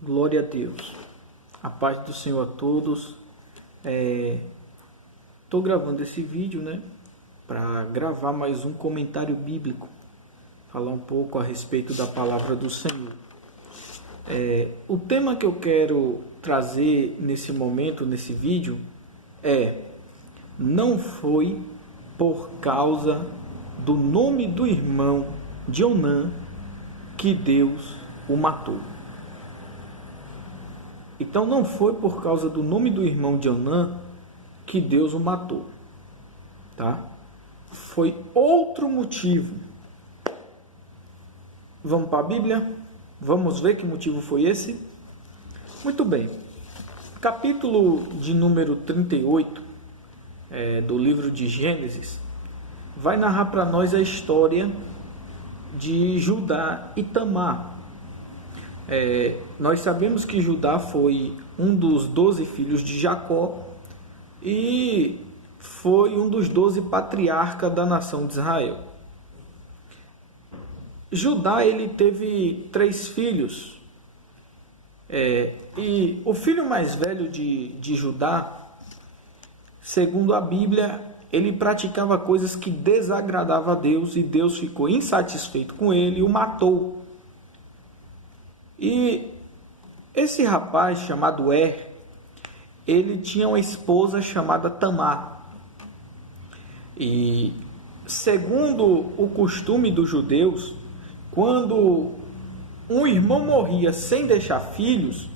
Glória a Deus. A paz do Senhor a todos. Estou gravando esse vídeo, para gravar mais um comentário bíblico, falar um pouco a respeito da palavra do Senhor. O tema que eu quero trazer nesse momento, nesse vídeo, não foi por causa do nome do irmão de Onã que Deus o matou. Então não foi por causa do nome do irmão de Onã que Deus o matou, tá? Foi outro motivo. Vamos para a Bíblia? Vamos ver que motivo foi esse? Muito bem. Capítulo de número 38 do livro de Gênesis vai narrar para nós a história de Judá e Tamar. Nós sabemos que Judá foi um dos 12 filhos de Jacó e foi um dos 12 patriarcas da nação de Israel. Judá ele teve 3 filhos, e o filho mais velho de Judá, segundo a Bíblia, ele praticava coisas que desagradavam a Deus e Deus ficou insatisfeito com ele e o matou. E esse rapaz chamado ele tinha uma esposa chamada Tamar. E segundo o costume dos judeus, quando um irmão morria sem deixar filhos,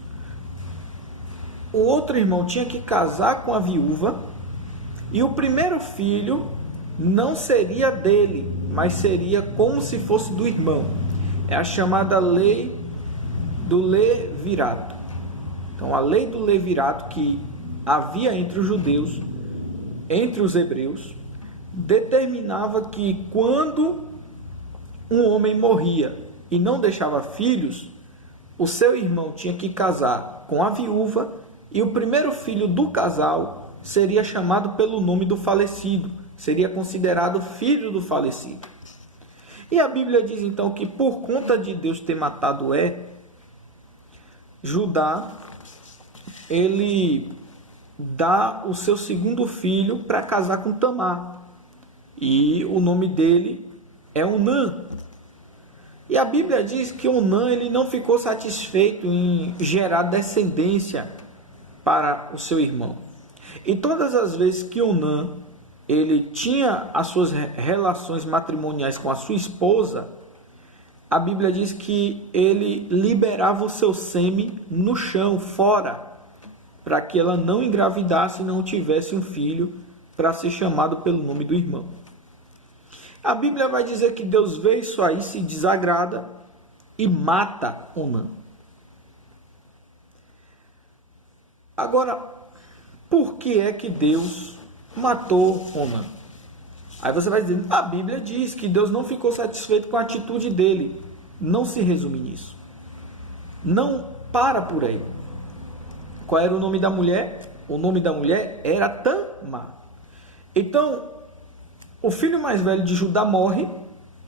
o outro irmão tinha que casar com a viúva e o primeiro filho não seria dele, mas seria como se fosse do irmão. É a chamada lei do levirato. Então, a lei do levirato que havia entre os judeus, entre os hebreus, determinava que quando um homem morria e não deixava filhos, o seu irmão tinha que casar com a viúva e o primeiro filho do casal seria chamado pelo nome do falecido, seria considerado filho do falecido. E a Bíblia diz então que por conta de Deus ter matado Judá, ele dá o seu segundo filho para casar com Tamar. E o nome dele é Onã. E a Bíblia diz que Onã ele não ficou satisfeito em gerar descendência para o seu irmão. E todas as vezes que Onã ele tinha as suas relações matrimoniais com a sua esposa, a Bíblia diz que ele liberava o seu sêmen no chão, fora, para que ela não engravidasse e não tivesse um filho para ser chamado pelo nome do irmão. A Bíblia vai dizer que Deus vê isso aí, se desagrada e mata Onã. Agora, por que é que Deus matou Onã? Aí você vai dizer, a Bíblia diz que Deus não ficou satisfeito com a atitude dele. Não se resume nisso. Não para por aí. Qual era o nome da mulher? O nome da mulher era Tamar. Então, o filho mais velho de Judá morre.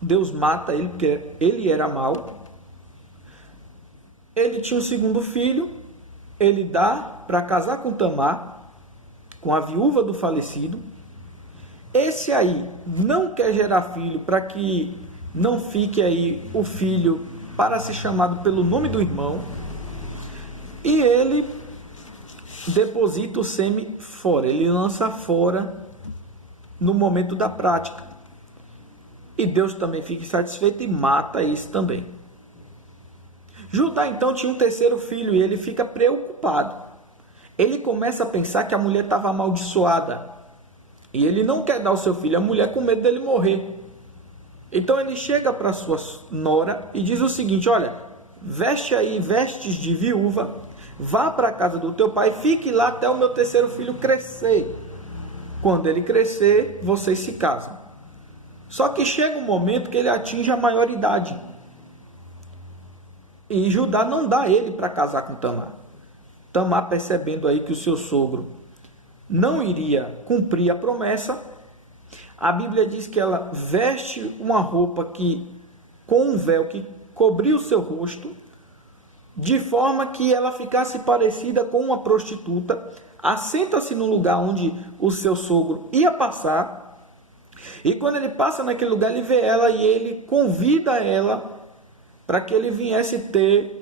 Deus mata ele porque ele era mau. Ele tinha um segundo filho. Ele dá para casar com Tamar, com a viúva do falecido. Esse aí não quer gerar filho para que não fique aí o filho para ser chamado pelo nome do irmão. E ele deposita o sêmen fora. Ele lança fora no momento da prática. E Deus também fica insatisfeito e mata esse também. Judá então tinha um terceiro filho e ele fica preocupado. Ele começa a pensar que a mulher estava amaldiçoada. E ele não quer dar o seu filho à mulher com medo dele morrer. Então ele chega para sua nora e diz o seguinte: olha, veste aí vestes de viúva, vá para a casa do teu pai, fique lá até o meu terceiro filho crescer. Quando ele crescer, vocês se casam. Só que chega um momento que ele atinge a maioridade. E Judá não dá ele para casar com Tamar. Tamar, percebendo aí que o seu sogro não iria cumprir a promessa, a Bíblia diz que ela veste uma roupa com um véu que cobria o seu rosto, de forma que ela ficasse parecida com uma prostituta, assenta-se no lugar onde o seu sogro ia passar, e quando ele passa naquele lugar, ele vê ela e ele convida ela para que ele viesse ter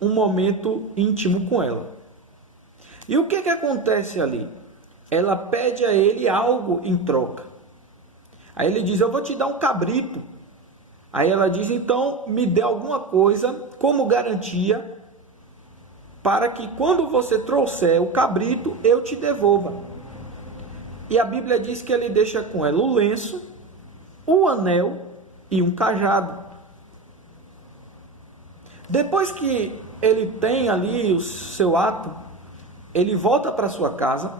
um momento íntimo com ela. E o que acontece ali? Ela pede a ele algo em troca. Aí ele diz, eu vou te dar um cabrito. Aí ela diz, então me dê alguma coisa como garantia para que quando você trouxer o cabrito, eu te devolva. E a Bíblia diz que ele deixa com ela o lenço, o anel e um cajado. Depois que ele tem ali o seu ato, ele volta para sua casa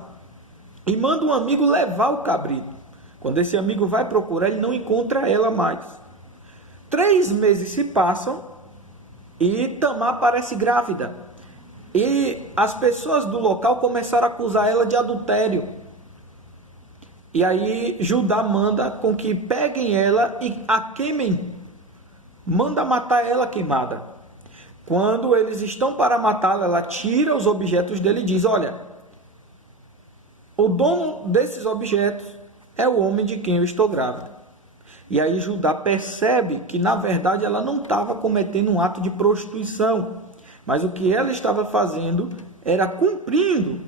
e manda um amigo levar o cabrito. Quando esse amigo vai procurar, ele não encontra ela mais. 3 meses se passam e Tamar parece grávida. E as pessoas do local começaram a acusar ela de adultério. E aí Judá manda com que peguem ela e a queimem. Manda matar ela queimada. Quando eles estão para matá-la, ela tira os objetos dele e diz, olha, o dono desses objetos é o homem de quem eu estou grávida. E aí Judá percebe que, na verdade, ela não estava cometendo um ato de prostituição, mas o que ela estava fazendo era cumprindo,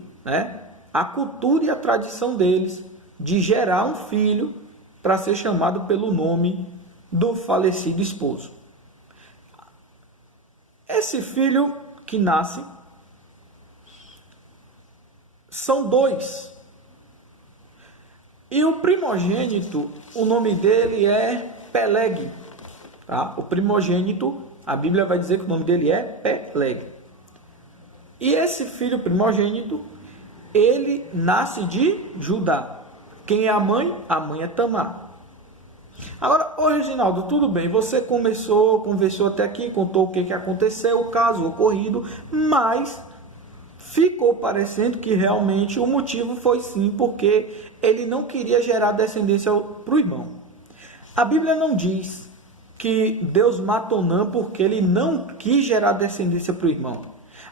a cultura e a tradição deles de gerar um filho para ser chamado pelo nome do falecido esposo. Esse filho que nasce, são 2. E o primogênito, o nome dele é Peleg. Tá? O primogênito, a Bíblia vai dizer que o nome dele é Peleg. E esse filho primogênito, ele nasce de Judá. Quem é a mãe? A mãe é Tamar. Agora, ô Reginaldo, tudo bem, você conversou até aqui, contou o que aconteceu, o caso ocorrido, mas ficou parecendo que realmente o motivo foi sim, porque ele não queria gerar descendência para o irmão. A Bíblia não diz que Deus matou Onã porque ele não quis gerar descendência para o irmão.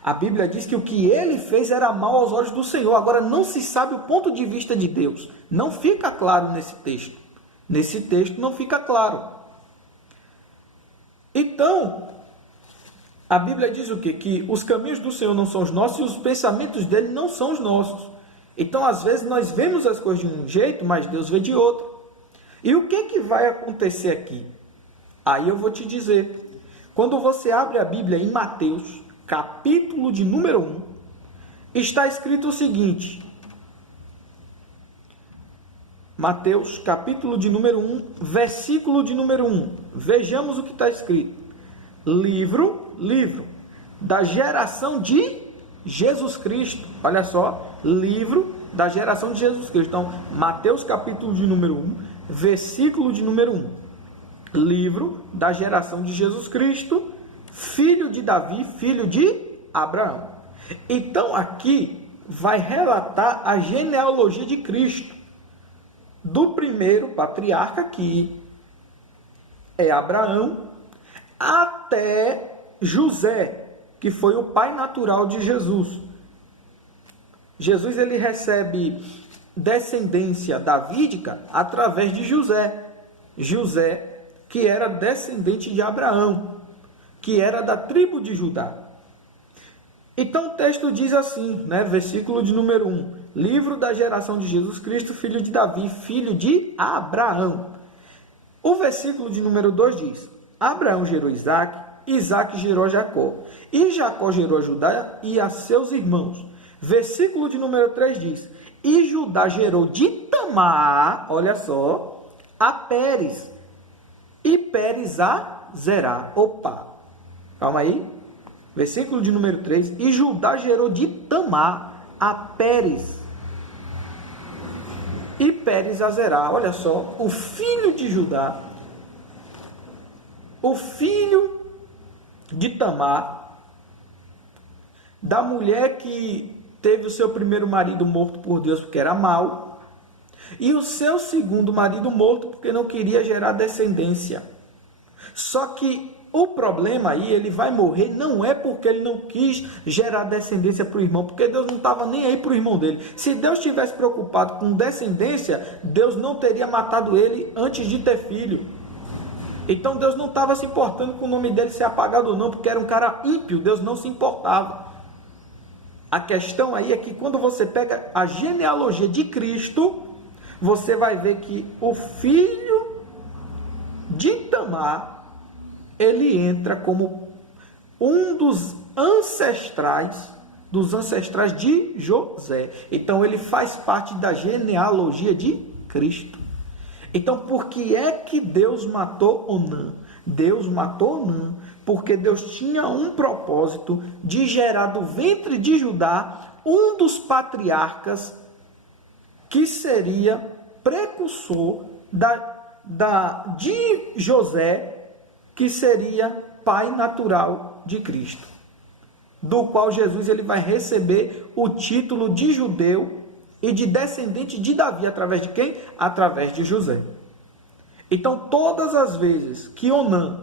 A Bíblia diz que o que ele fez era mal aos olhos do Senhor. Agora, não se sabe o ponto de vista de Deus. Não fica claro nesse texto. Nesse texto não fica claro. Então, a Bíblia diz o quê? Que os caminhos do Senhor não são os nossos e os pensamentos dele não são os nossos. Então, às vezes, nós vemos as coisas de um jeito, mas Deus vê de outro. E o que vai acontecer aqui? Aí eu vou te dizer. Quando você abre a Bíblia em Mateus, capítulo de número 1, está escrito o seguinte. Mateus, capítulo de número 1, versículo de número 1. Vejamos o que está escrito. Livro da geração de Jesus Cristo. Olha só, livro da geração de Jesus Cristo. Então, Mateus, capítulo de número 1, versículo de número 1. Livro da geração de Jesus Cristo, filho de Davi, filho de Abraão. Então, aqui vai relatar a genealogia de Cristo, do primeiro patriarca, que é Abraão, até José, que foi o pai natural de Jesus. Jesus ele recebe descendência davídica através de José. José, que era descendente de Abraão, que era da tribo de Judá. Então o texto diz assim, versículo de número 1, livro da geração de Jesus Cristo, filho de Davi, filho de Abraão. O versículo de número 2 diz, Abraão gerou Isaque, Isaque gerou Jacó, e Jacó gerou a Judá e a seus irmãos. Versículo de número 3 diz, e Judá gerou de Tamar, olha só, a Pérez, e Pérez a Zerá. Opa, calma aí. Versículo de número 3, e Judá gerou de Tamar a Pérez, e Pérez a Zerá. Olha só, o filho de Judá, o filho de Tamar, da mulher que teve o seu primeiro marido morto por Deus porque era mau, e o seu segundo marido morto porque não queria gerar descendência. Só que o problema aí, ele vai morrer, não é porque ele não quis gerar descendência para o irmão, porque Deus não estava nem aí para o irmão dele. Se Deus estivesse preocupado com descendência, Deus não teria matado ele antes de ter filho. Então Deus não estava se importando com o nome dele ser apagado ou não, porque era um cara ímpio, Deus não se importava. A questão aí é que quando você pega a genealogia de Cristo, você vai ver que o filho de Tamar, ele entra como um dos ancestrais de José. Então ele faz parte da genealogia de Cristo. Então por que é que Deus matou Onã? Deus matou Onã porque Deus tinha um propósito de gerar do ventre de Judá um dos patriarcas que seria precursor de José, que seria pai natural de Cristo, do qual Jesus ele vai receber o título de judeu e de descendente de Davi, através de quem? Através de José. Então, todas as vezes que Onã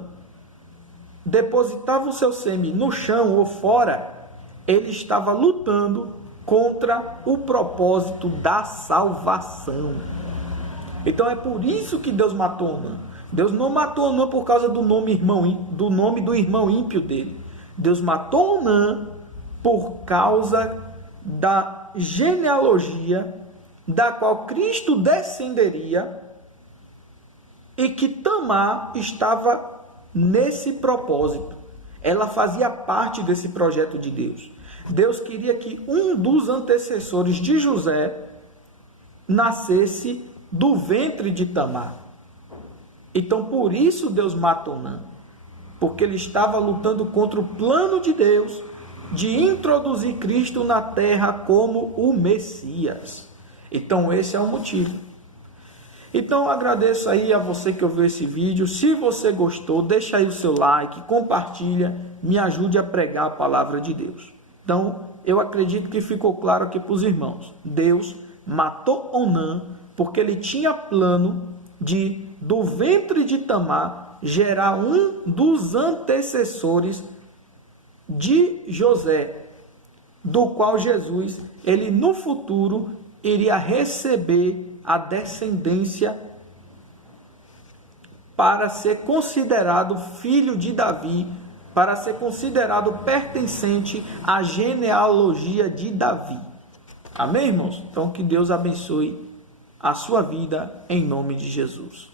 depositava o seu sêmen no chão ou fora, ele estava lutando contra o propósito da salvação. Então, é por isso que Deus matou Onã. Deus não matou Onã por causa do nome do irmão ímpio dele. Deus matou Onã por causa da genealogia da qual Cristo descenderia e que Tamar estava nesse propósito. Ela fazia parte desse projeto de Deus. Deus queria que um dos antecessores de José nascesse do ventre de Tamar. Então, por isso Deus matou Onã, porque ele estava lutando contra o plano de Deus de introduzir Cristo na terra como o Messias. Então, esse é o motivo. Então, eu agradeço aí a você que ouviu esse vídeo. Se você gostou, deixa aí o seu like, compartilha, me ajude a pregar a palavra de Deus. Então, eu acredito que ficou claro aqui para os irmãos. Deus matou Onã porque ele tinha plano de, do ventre de Tamar, gerar um dos antecessores de José, do qual Jesus, ele no futuro, iria receber a descendência para ser considerado filho de Davi, para ser considerado pertencente à genealogia de Davi. Amém, irmãos? Então, que Deus abençoe a sua vida em nome de Jesus.